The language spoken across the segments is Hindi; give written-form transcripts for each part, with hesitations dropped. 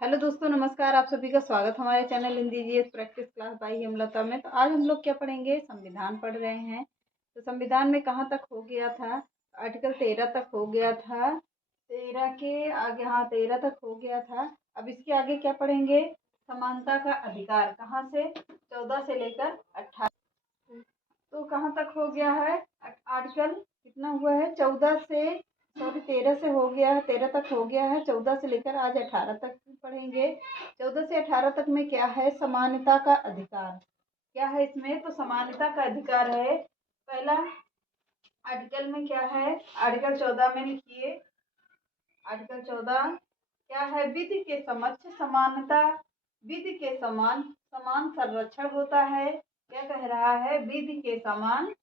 हेलो दोस्तों, नमस्कार। आप सभी का स्वागत हमारे channel Hindi GS practice class by Hemlata में। तो आज हम लोग क्या पढ़ेंगे? संविधान पढ़ रहे हैं। तो संविधान में कहाँ तक हो गया था? आर्टिकल 13 तक हो गया था। 13 के आगे, हाँ 13 तक हो गया था। अब इसके आगे क्या पढ़ेंगे? समानता का अधिकार। कहाँ से? 14 से लेकर 18। तो कहाँ तक हो गया है? आर्टिकल कितना हुआ है? 13 से हो गया है, 13 तक हो गया है। 14 से लेकर आज 18 तक पढ़ेंगे। 14 से 18 तक में क्या है? समानता का अधिकार। क्या है इसमें? तो समानता का अधिकार है। पहला आर्टिकल में क्या है? आर्टिकल 14 में लिखिए। आर्टिकल 14 क्या है? विधि के समक्ष समानता, विधि के समान समान संरक्षण होता है। क्या कह रहा है? विधि के समान,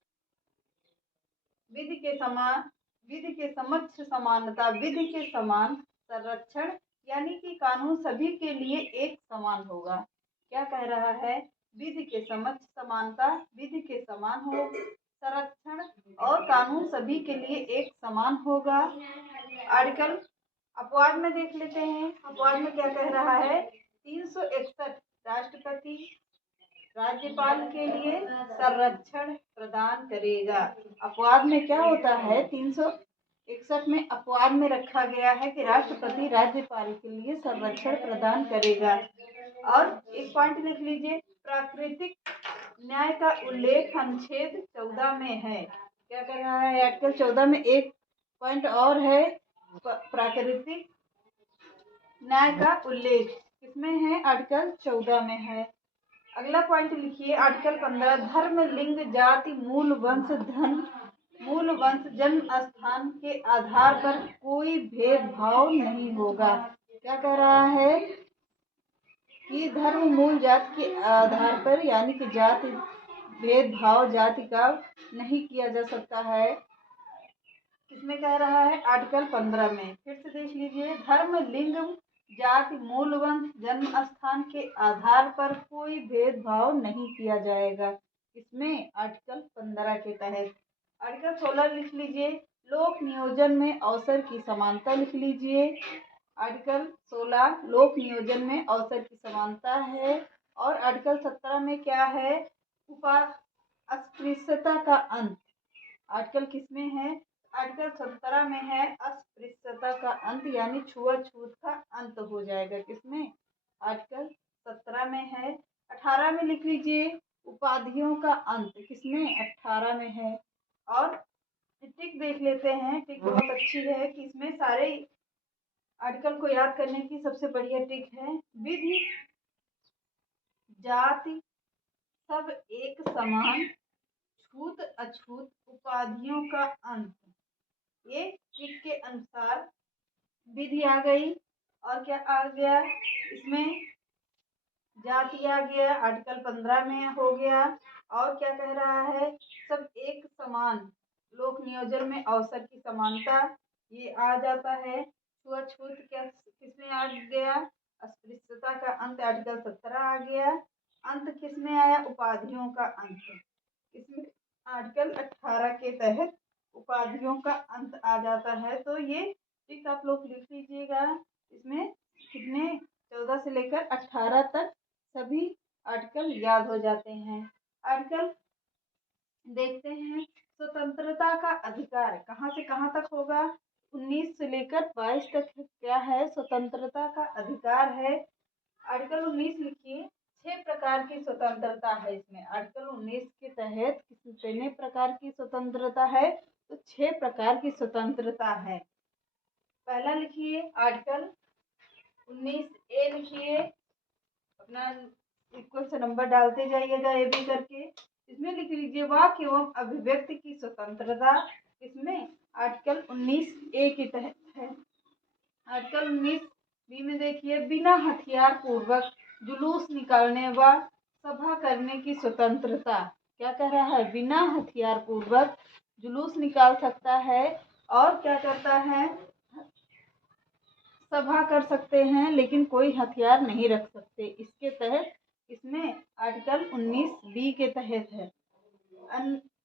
विधि के समान, विधि के समक्ष समानता, विधि के समान संरक्षण, यानी कि कानून सभी के लिए एक समान होगा। क्या कह रहा है? विधि के समक्ष समानता, विधि के समान हो संरक्षण, और कानून सभी के लिए एक समान होगा। आर्टिकल अपवाद में देख लेते हैं। अपवाद में क्या कह रहा है? 361 राष्ट्रपति राज्यपाल के लिए संरक्षण प्रदान करेगा। अपवाद में क्या होता है? 361 में अपवाद में रखा गया है कि राष्ट्रपति राज्यपाल के लिए संरक्षण प्रदान करेगा। और एक पॉइंट लिख लीजिए, प्राकृतिक न्याय का उल्लेख अनुच्छेद 14 में है। क्या कर रहा है? आर्टिकल 14 में एक पॉइंट और है, प्राकृतिक न्याय का उल्लेख किसमें है? आर्टिकल 14 में है। अगला पॉइंट लिखिए, आर्टिकल 15, धर्म, लिंग, जाति, मूल वंश, जन्म स्थान के आधार पर कोई भेदभाव नहीं होगा। क्या कह रहा है? कि धर्म, मूल, जाति के आधार पर, यानी कि जाति भेदभाव जाति का नहीं किया जा सकता है। किसमें कह रहा है? आर्टिकल 15 में। फिर से देख लीजिए, धर्म, लिंग, जाति, मूल वंश, जन्म स्थान के आधार पर कोई भेदभाव नहीं किया जाएगा। इसमें आर्टिकल 15 के तहत। आर्टिकल 16 लिख लीजिए, लोक नियोजन में अवसर की समानता लिख लीजिए। आर्टिकल 16 लोक नियोजन में अवसर की समानता है। और आर्टिकल 17 में क्या है? अस्पृश्यता का अंत। आर्टिकल किसमें है? आर्टिकल 17 में है अस्पृश्यता का अंत, यानी छुआछूत का अंत हो जाएगा। किसमें? आर्टिकल 17 में है। 18 में लिख लीजिए, उपाधियों का अंत। किसमें? 18 में है। और टिक देख लेते हैं। टिक बहुत अच्छी है कि इसमें सारे आर्टिकल को याद करने की सबसे बढ़िया टिक है। विधि, जाति सब एक समान, छूत अछूत उपाधियों का अंत। ये टिक के अनुसार विधि आ गई। और क्या आ गया इसमें? जाति आ गया, आर्टिकल 15 में हो गया। और क्या कह रहा है? सब एक समान, लोक नियोजन में अवसर की समानता, ये आ जाता है। छुआछूत क्या किसमें आ गया? अस्पृश्यता का अंत, आर्टिकल 17 आ गया। अंत किसमें आया? उपाधियों का अंत। इसमें आर्टिकल 18 के तहत उपाधियों का अंत आ जाता है। तो ये टिक आप लोग लिख लीजिएगा। इसमें कितने? 14 से लेकर 18 तक सभी आर्टिकल याद हो जाते हैं। आर्टिकल देखते हैं, स्वतंत्रता का अधिकार कहाँ से कहाँ तक होगा? 19 से लेकर 22 तक क्या है? स्वतंत्रता का अधिकार है। आर्टिकल 19 लिखिए, 6 प्रकार की स्वतंत्रता है इसमें। आर्टिकल 19 के तहत कितने प्रकार की स्वतंत्रता है? तो 6 प्रकार की स्वतंत्रता है। पहला लिखिए, आर्टिकल 19 ए लिखिए, अपना इक्वल से नंबर डालते जाइएगा ए बी करके। इसमें लिख लीजिए, वाक एवं अभिव्यक्ति की स्वतंत्रता। इसमें आर्टिकल 19 ए के तहत है। आर्टिकल 19 बी में देखिए, बिना हथियार पूर्वक जुलूस निकालने व सभा करने की स्वतंत्रता। क्या कह रहा है? बिना हथियार पूर्वक जुलूस निकाल सकता है। और क्या करता है? सभा कर सकते हैं, लेकिन कोई हथियार नहीं रख सकते। इसके तहत इसमें आर्टिकल 19 बी के तहत है।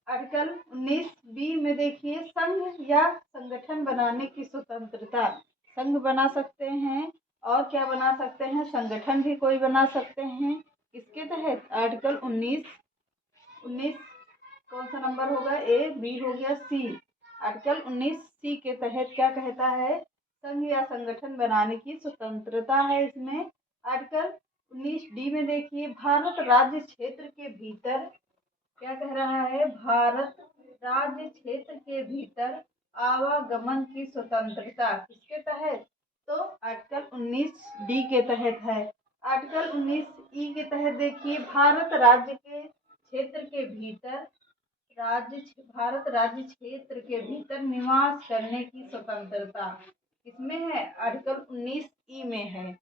आर्टिकल 19 बी में देखिए, संघ या संगठन बनाने की स्वतंत्रता। संघ बना सकते हैं और क्या बना सकते हैं, संगठन भी कोई बना सकते हैं। इसके तहत आर्टिकल 19 कौन सा नंबर होगा, ए, बी हो गया, सी। आर्टिकल 19 सी के तहत क्या कहता है, संघ या संगठन बनाने की स्वतंत्रता है इसमें। आर्टिकल 19 डी में देखिए, भारत राज्य क्षेत्र के भीतर क्या कह रहा है, भारत राज्य क्षेत्र के भीतर आवागमन की स्वतंत्रता किसके तहत, तो आर्टिकल 19 डी के तहत है। आर्टिकल 19 ई के तहत देखिए, भारत राज्य के क्षेत्र के भीतर भारत राज्य क्षेत्र के भीतर निवास करने की स्वतंत्रता किसमें है, आर्टिकल 19 ई में है।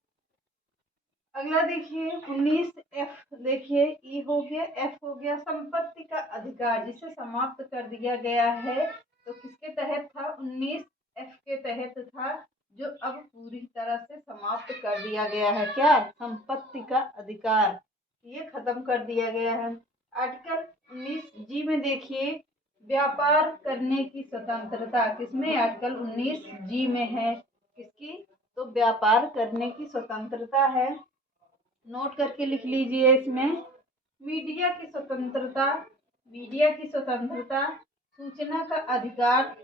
अगला देखिए 19 एफ, देखिए ई हो गया, एफ हो गया, संपत्ति का अधिकार जिसे समाप्त कर दिया गया है, तो किसके तहत था, 19 एफ के तहत था, जो अब पूरी तरह से समाप्त कर दिया गया है। क्या, संपत्ति का अधिकार, ये खत्म कर दिया गया है। आर्टिकल 19 जी में देखिए, व्यापार करने की स्वतंत्रता किसमें, आर्टिकल 19 जी में है, किसकी, तो व्यापार करने की स्वतंत्रता है। नोट करके लिख लीजिए इसमें। मीडिया की स्वतंत्रता, सूचना का अधिकार,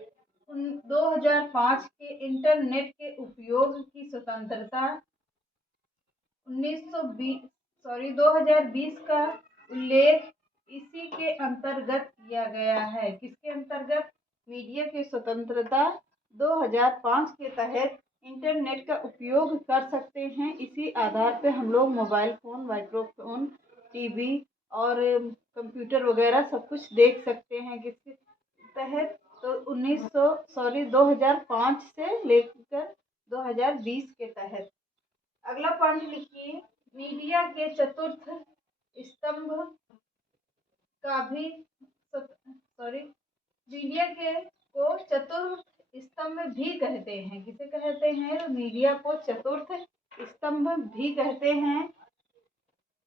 2005 के इंटरनेट के उपयोग की स्वतंत्रता, 2020 का उल्लेख इसी के अंतर्गत किया गया है। किसके अंतर्गत, मीडिया की स्वतंत्रता 2005 के तहत इंटरनेट का उपयोग कर सकते हैं। इसी आधार पे हम लोग मोबाइल फ़ोन, माइक्रोफोन, टीवी और कंप्यूटर वगैरह सब कुछ देख सकते हैं। किसके तहत, तो 2005 से लेकर 2020 के तहत। अगला पॉइंट लिखिए, मीडिया के चतुर्थ स्तंभ का भी मीडिया के को चतुर्थ स्तंभ भी कहते हैं। किसे कहते हैं, मीडिया को चतुर्थ स्तंभ भी कहते हैं।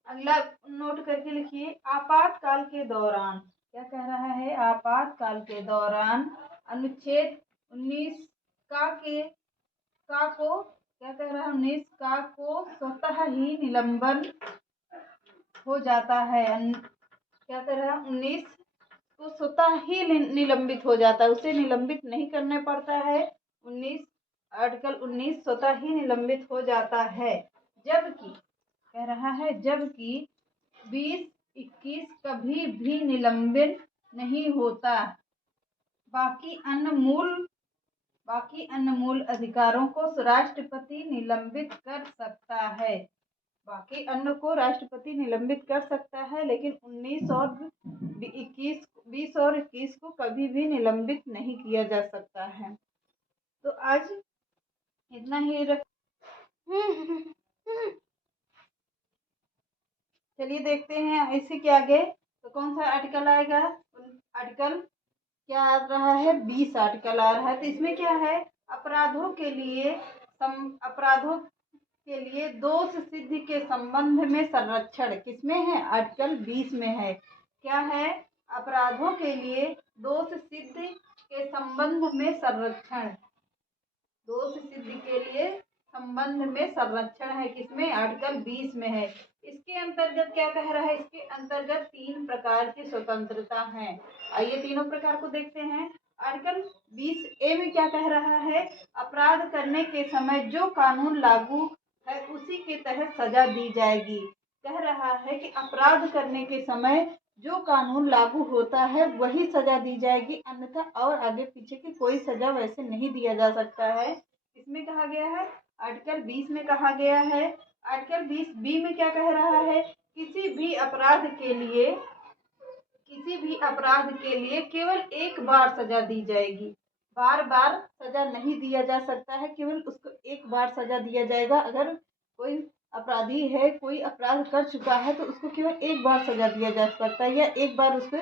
अगला नोट करके लिखिए, आपातकाल के दौरान, क्या कह रहा है, आपातकाल के दौरान अनुच्छेद 19 को क्या कह रहा है, 19 को स्वतः ही निलंबन हो जाता है। क्या कह रहा है, 19 तो स्वतः ही निलंबित हो जाता है, उसे निलंबित नहीं करने पड़ता है। आर्टिकल 19 स्वतः ही निलंबित हो जाता है। जबकि कह रहा है, जबकि 20-21 कभी भी निलंबित नहीं होता। बाकी अन्य मूल अधिकारों को राष्ट्रपति निलंबित कर सकता है। बाकी अन्य को राष्ट्रपति निलंबित कर सकता है, लेकिन 20 और 21 को कभी भी निलंबित नहीं किया जा सकता है। तो आज इतना ही चलिए देखते हैं इसी के आगे तो कौन सा आर्टिकल आएगा। आर्टिकल क्या आ रहा है, 20 आर्टिकल आ रहा है। तो इसमें क्या है, अपराधों के लिए दोष सिद्धि के संबंध में संरक्षण किसमें है, आर्टिकल 20 में है। क्या है, अपराधों के लिए दोष सिद्धि के संबंध में संरक्षण, दोष सिद्धि के लिए संबंध में संरक्षण है, किसमें, आर्टिकल 20 में है। इसके अंतर्गत क्या कह रहा है, इसके अंतर्गत 3 प्रकार की स्वतंत्रता है। आइए तीनों प्रकार को देखते हैं। आर्टिकल 20 ए में क्या कह रहा है, अपराध करने के समय जो कानून लागू है उसी के तहत सजा दी जाएगी। कह रहा है कि अपराध करने के समय जो कानून लागू होता है वही सजा दी जाएगी, अन्यथा और आगे पीछे की कोई सजा वैसे नहीं दिया जा सकता है। इसमें कहा गया है, आर्टिकल 20 में कहा गया है। आर्टिकल 20 बी में क्या कह रहा है, किसी भी अपराध के लिए केवल एक बार सजा दी जाएगी, बार बार सजा नहीं दिया जा सकता है, केवल उसको एक बार सजा दिया जाएगा। अगर कोई अपराधी है, कोई अपराध कर चुका है तो उसको केवल एक बार सजा दिया जा सकता है, या एक बार उसको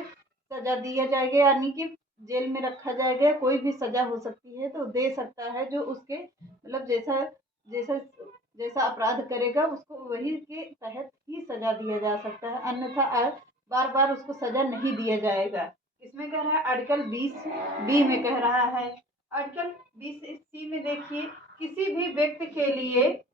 सजा दिया जाएगा, यानी कि जेल में रखा जाएगा। कोई भी सजा हो सकती है तो दे सकता है, जो उसके मतलब जैसा अपराध करेगा उसको वही के तहत ही सजा दिया जा सकता है, अन्यथा बार बार उसको सजा नहीं दिया जाएगा। इसमें कह रहा है, आर्टिकल 20 बी में कह रहा है। आर्टिकल 20 सी में देखिए, किसी भी व्यक्ति के लिए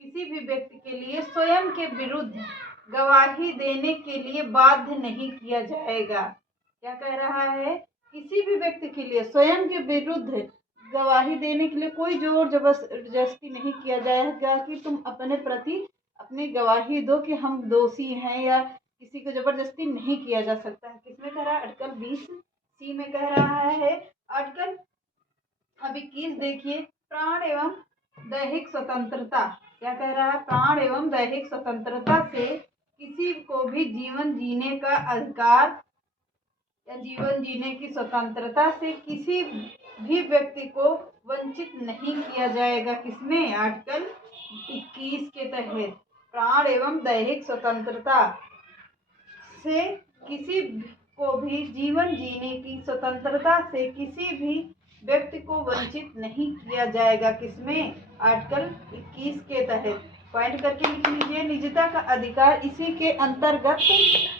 किसी भी व्यक्ति के लिए स्वयं के विरुद्ध गवाही देने के लिए बाध्य नहीं किया जाएगा। क्या कह रहा है? किसी भी व्यक्ति के लिए स्वयं के विरुद्ध गवाही देने के लिए कोई जोर जबरदस्ती नहीं किया जाएगा कि तुम अपने प्रति अपनी गवाही दो कि हम दोषी हैं, या किसी को जबरदस्ती नहीं किया जा सकता है। किसमें कह रहा है? आर्टिकल 20C में कह रहा है। आर्टिकल अब 21 देखिए, प्राण एवं दैहिक स्वतंत्रता। क्या कह रहा है? प्राण एवं दैहिक स्वतंत्रता से किसी को भी जीवन जीने का अधिकार या जीवन जीने की स्वतंत्रता से किसी भी व्यक्ति को वंचित नहीं किया जाएगा। किसमें? आर्टिकल 21 के तहत प्राण एवं दैहिक स्वतंत्रता से किसी को भी जीवन जीने की स्वतंत्रता से किसी भी व्यक्ति को वंचित नहीं किया जाएगा। किसमें? आर्टिकल 21 के तहत। पॉइंट करके लिख लीजिए। निजता का अधिकार इसी के अंतर्गत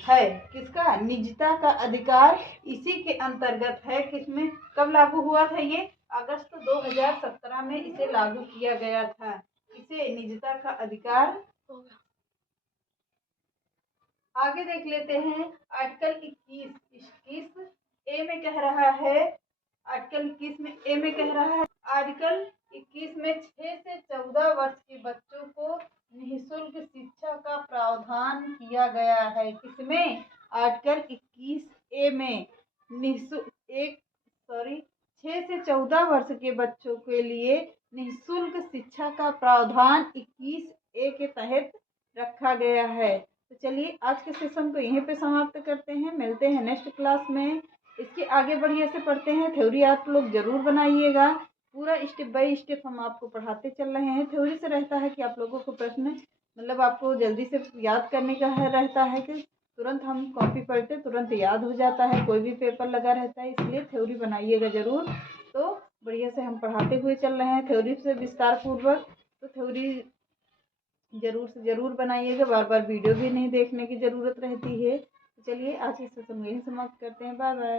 है। किसका? निजता का अधिकार इसी के अंतर्गत है। किसमें? कब लागू हुआ था ये? अगस्त 2017 में इसे लागू किया गया था। इसे निजता का अधिकार। आगे देख लेते हैं। आर्टिकल 21 ए में कह रहा है। आर्टिकल 21 में ए में कह रहा है। आर्टिकल 21 में 6 से 14 वर्ष के बच्चों को निःशुल्क शिक्षा का प्रावधान किया गया है। किसमें? आर्टिकल 21 ए में 6 से 14 वर्ष के बच्चों के लिए निःशुल्क शिक्षा का प्रावधान 21 ए के तहत रखा गया है। तो चलिए आज के सेशन को यहीं पे समाप्त करते हैं। मिलते हैं नेक्स्ट क्लास में। इसके आगे बढ़िया से पढ़ते हैं। थ्योरी आप लोग जरूर बनाइएगा। पूरा स्टेप बाय स्टेप हम आपको पढ़ाते चल रहे हैं। थ्योरी से रहता है कि आप लोगों को प्रश्न मतलब आपको जल्दी से याद करने का रहता है कि तुरंत हम कॉपी पढ़ते तुरंत याद हो जाता है। कोई भी पेपर लगा रहता है, इसलिए थ्योरी बनाइएगा ज़रूर। तो बढ़िया से हम पढ़ाते हुए चल रहे हैं थ्योरी से विस्तार पूर्वक। तो थ्योरी जरूर से ज़रूर बनाइएगा। बार बार वीडियो भी नहीं देखने की ज़रूरत रहती है। तो चलिए आज इस सेशन में यही समाप्त करते हैं। Bye bye.